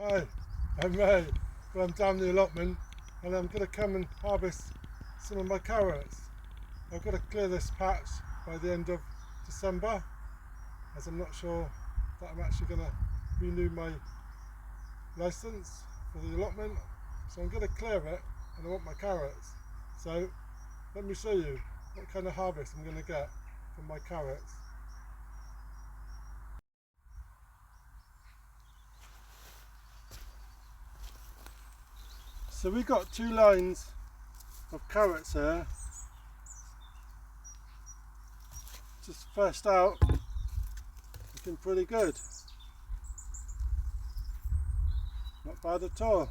Hi, I'm Ray from down the allotment, and I'm going to come and harvest some of my carrots. I've got to clear this patch by the end of December, as I'm not sure that I'm actually going to renew my license for the allotment. So I'm going to clear it, and I want my carrots. So let me show you what kind of harvest I'm going to get from my carrots. So we got 2 lines of carrots here, just first out, looking pretty good, not bad at all.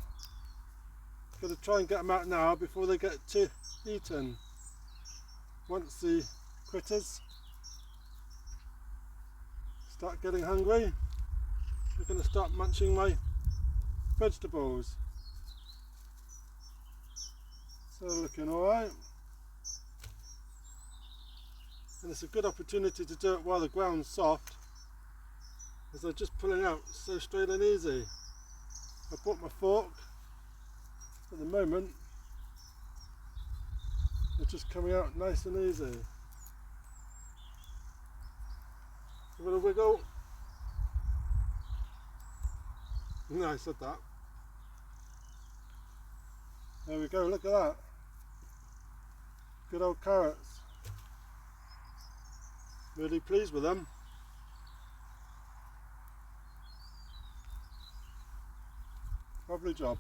Got to try and get them out now before they get eaten. Once the critters start getting hungry, we're going to start munching my vegetables. So looking alright, and it's a good opportunity to do it while the ground's soft, as they're just pulling out so straight and easy. I brought my fork. At the moment they're just coming out nice and easy. Give it a wiggle. No, I said that. There we go, look at that. Good old carrots. Really pleased with them. Lovely job.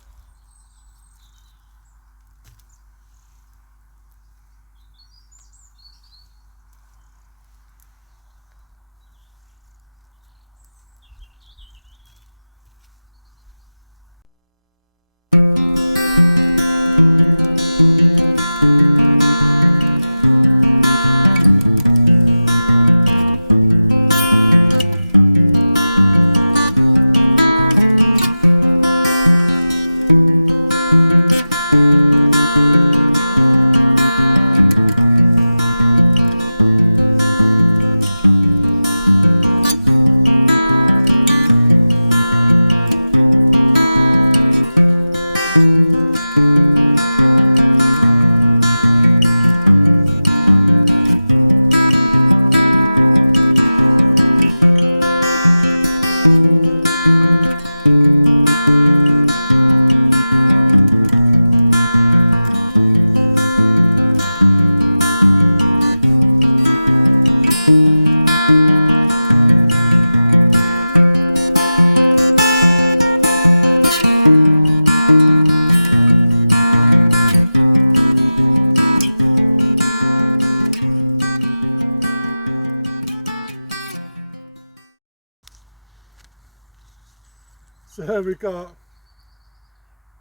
So here we got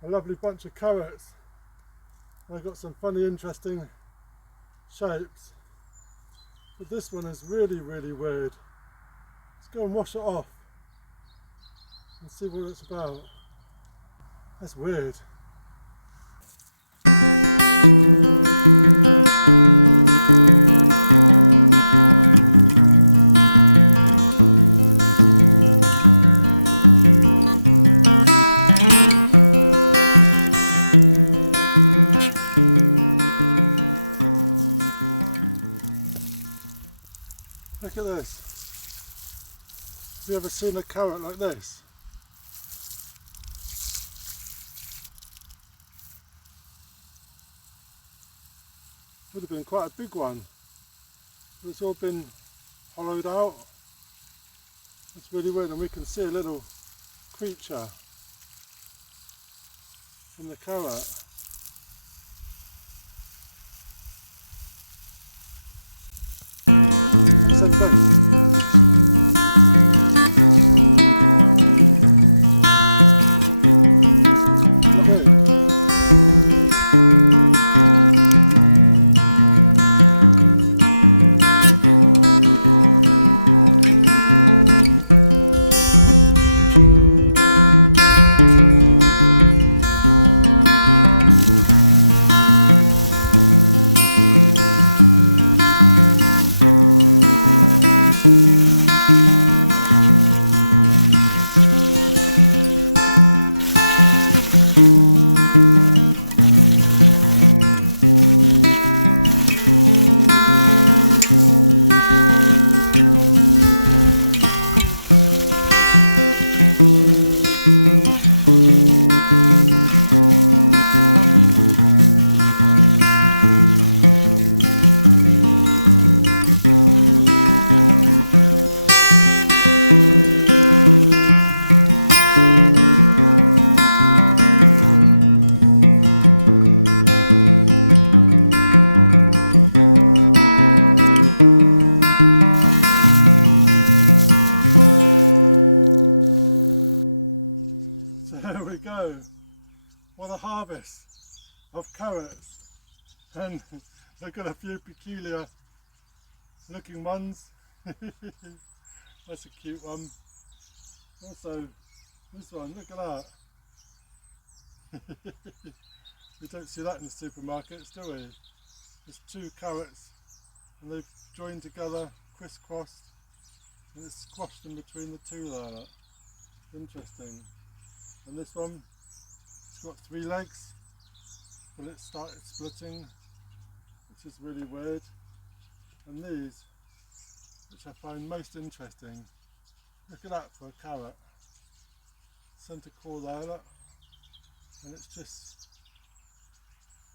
a lovely bunch of carrots. I've got some funny interesting shapes, but this one is really weird. Let's go and wash it off and see what it's about. That's weird. Look at this. Have you ever seen a carrot like this? Would have been quite a big one. But it's all been hollowed out. It's really weird, and we can see a little creature in the carrot. go. What a harvest of carrots. And I've got a few peculiar looking ones. That's a cute one. Also, this one, look at that. We don't see that in the supermarkets, do we? There's two carrots and they've joined together, crisscrossed, and it's squashed in between the two there. Look. Interesting. And this one, it's got 3 legs, but it started splitting, which is really weird. And these, which I find most interesting, look at that for a carrot. Centre core there, look. And it's just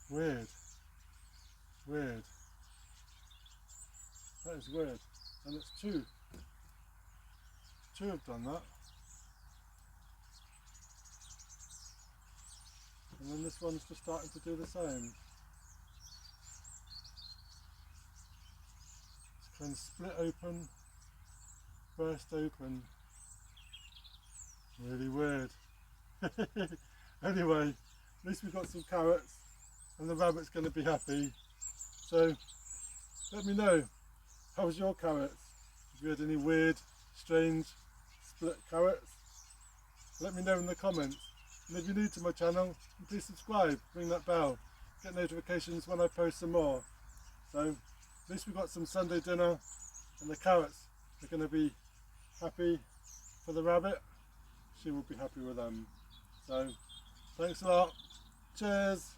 weird. Weird. That is weird. And it's two. Two have done that. And then this one's just starting to do the same. It's kind of split open, burst open. Really weird. Anyway, at least we've got some carrots and the rabbit's going to be happy. So let me know, how was your carrots? Have you had any weird, strange, split carrots? Let me know in the comments. And if you're new to my channel, please subscribe, ring that bell, get notifications when I post some more. So at least we've got some Sunday dinner and the carrots are going to be happy for the rabbit. She will be happy with them. So thanks a lot. Cheers.